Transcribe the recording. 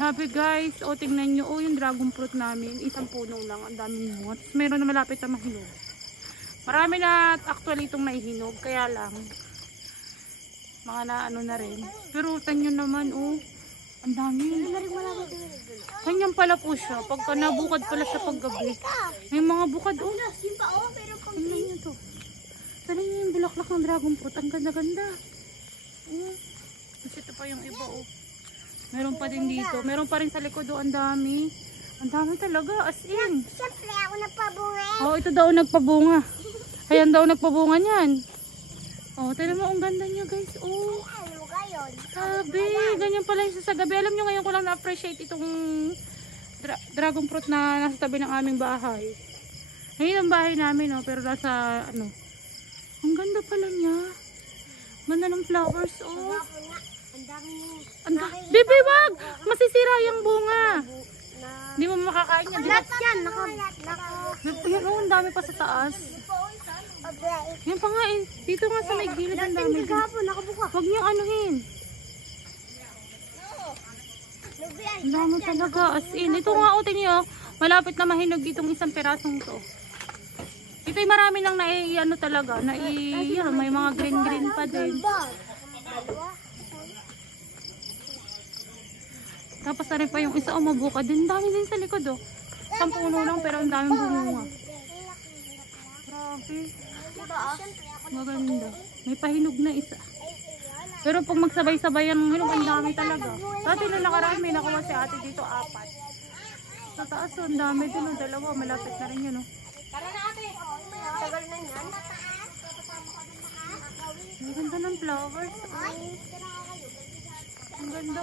Happy guys, o tingnan nyo, yung dragon fruit namin, isang puno lang, ang daming bunga. Tapos meron na malapit na mahinog. Marami na actually itong naihinog, kaya lang, mga na ano na rin. Pero tanyo naman, ang dami. Ganyan pala po siya, pagka nabukad pala siya paggabi. May mga bukad, tingnan nyo to. Tingnan nyo yung bulaklak ng dragon fruit, ang ganda-ganda. Kasi ito pa yung iba, meron pa din dito. Meron pa rin sa likod, ang dami. Ang dami talaga, as in. Siyempre, ako nagpabunga. Ito daw nagpabunga. Ayan daw nagpabunga niyan. Tignan mo, ang ganda niya guys. Ano gayon? Sabi, ganyan pala yung sa gabi. Alam nyo, ngayon ko lang na-appreciate itong dragon fruit na nasa tabi ng aming bahay. Ngayon ang bahay namin, pero nasa, ang ganda pala niya. Ganda ng flowers, Ang dami Bibi, wag! Masisira yung bunga. Hindi mo makakain yan. Lahat yan, Yan, ang dami pa sa taas. Yan pa nga dito nga sa may gilid ang dami. Huwag niyong anuhin. Ang dami talaga, as in. Ito nga, tingin nyo, malapit na mahinog itong isang pirasong to. Ito'y marami nang talaga, may mga green pa din. Tapos na rin pa yung isa, mabuka din. Dami din sa likod, Isang puno lang, pero ang daming bunga. Grabe. Maganda. May pahinog na isa. Pero pag magsabay-sabay ang hinog, ang dami talaga. Dati na nakarami, nakuha si ate dito 4. Sa taas, ang dami din, dalawa. Malapit na rin yun, Tara na ate. Tagal na yan. Ang ganda ng flowers, Ang ganda,